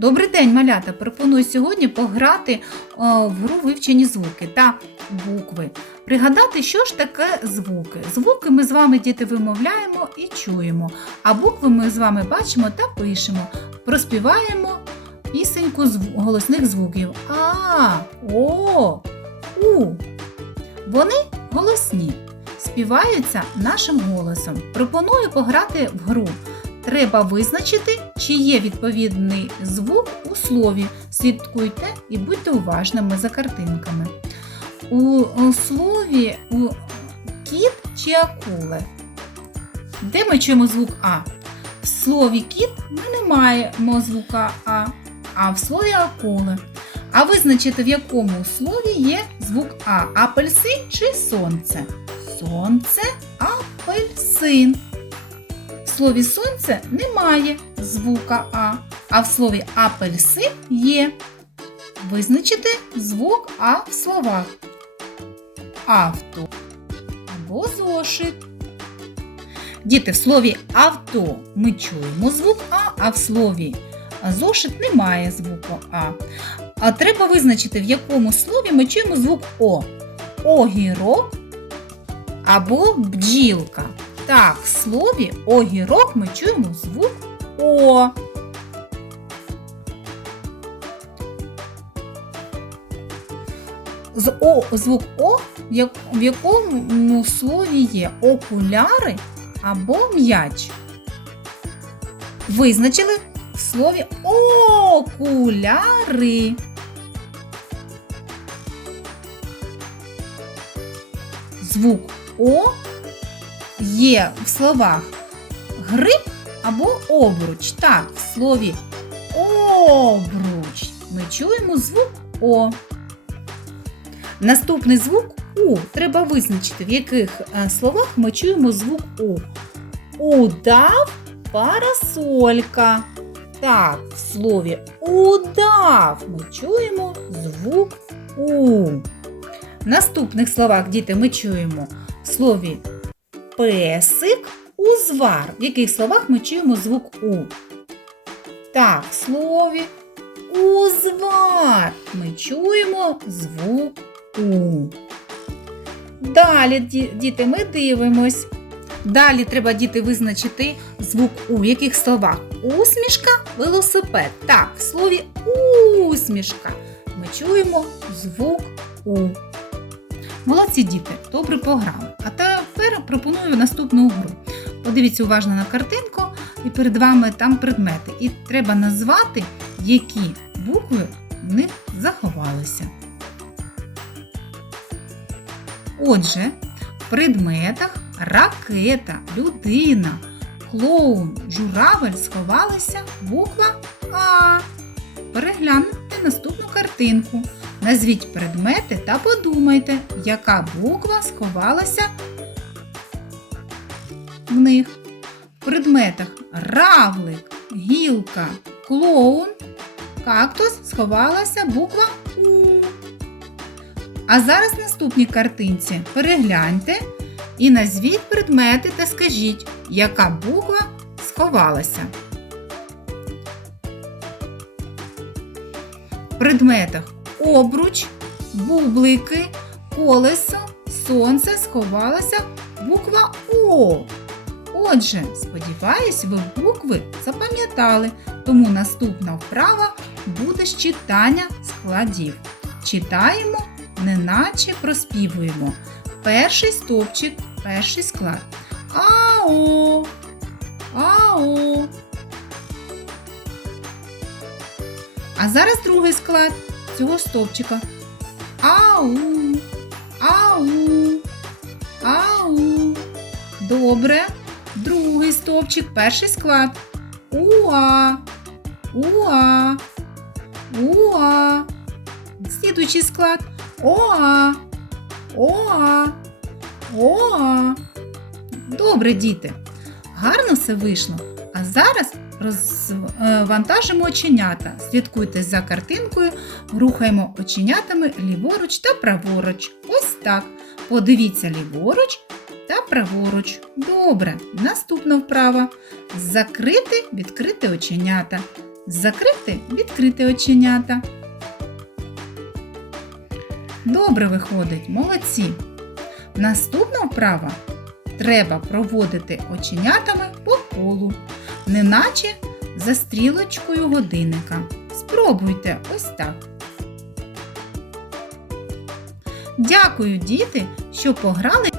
Добрий день, малята! Пропоную сьогодні пограти е, в гру вивчені звуки та букви. Пригадати, що ж таке звуки. Звуки ми з вами, діти, вимовляємо і чуємо, а букви ми з вами бачимо та пишемо. Проспіваємо пісеньку зв- голосних звуків. А, О, У. Вони голосні, співаються нашим голосом. Пропоную пограти в гру. Треба визначити, чи є відповідний звук у слові. Слідкуйте і будьте уважними за картинками. У, у слові у кіт чи акуле. Де ми чуємо звук А? В слові кіт ми не маємо звука А, а в слові акуле. А визначити, в якому слові є звук А апельсин чи сонце? Сонце, апельсин. Слові сонце немає звука А, а в слові апельсин є. Визначити звук А в словах. Авто або зошит. Діти, в слові авто ми чуємо звук А, а в слові зошит немає звуку А. А треба визначити, в якому слові ми чуємо звук О. Огірок або бджілка. Так, в слові огірок ми чуємо звук О. З О, звук О, в якому слові є окуляри або м'яч. Визначили в слові окуляри. Звук О є в словах гриб або обруч. Так, в слові обруч ми чуємо звук О. Наступний звук У. Треба визначити, в яких е, словах ми чуємо звук У. Удав парасолька. Так, в слові удав ми чуємо звук У. В наступних словах, діти, ми чуємо в слові песик узвар. В яких словах ми чуємо звук У? Так, в слові узвар ми чуємо звук У. Далі, діти, ми дивимось. Далі треба діти визначити звук У. В яких словах? Усмішка, велосипед. Так, в слові усмішка ми чуємо звук У. Молодці діти, добре пограли. А тепер пропоную наступну гру. Подивіться уважно на картинку, і перед вами там предмети. І треба назвати, які букви в них заховалися. Отже, в предметах ракета, людина, клоун, журавель сховалася буква А. Перегляньте наступну картинку. Назвіть предмети та подумайте, яка буква сховалася в них. В предметах равлик, гілка, клоун, кактус сховалася буква У. А зараз в наступній картинці перегляньте і назвіть предмети та скажіть, яка буква сховалася. В предметах обруч, бублики, колесо, сонце сховалася буква О. Отже, сподіваюсь, ви букви запам'ятали, тому наступна вправа буде з читання складів. Читаємо, неначе проспівуємо. Перший стовпчик, перший склад. Ао. Ао. А зараз другий склад цього стовпчика. Ау. Ау. Ау. Добре. Другий стовпчик, перший склад. Уа. Уа. Уа. Слідуючий склад. Оа. Оа. Оа. Добре, діти. Гарно все вийшло. А зараз розвантажимо оченята. Слідкуйте за картинкою, рухаємо оченятами ліворуч та праворуч. Ось так. Подивіться ліворуч та праворуч. Добре. Наступна вправа. Закрити, відкрити оченята. Закрити, відкрити оченята. Добре виходить, молодці. Наступна вправа треба проводити оченятами по колу, неначе за стрілочкою годинника. Спробуйте ось так. Дякую, діти, що пограли